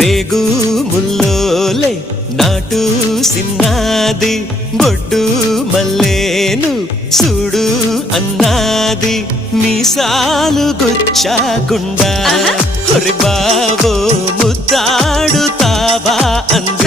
రేగు ముల్లోలే నాటు సిన్నాది బొడ్డు మల్లేను చూడు అన్నాది మీసాలు గుచ్చాకుండా హొరి బాబో ముద్దాడుతావా అంది.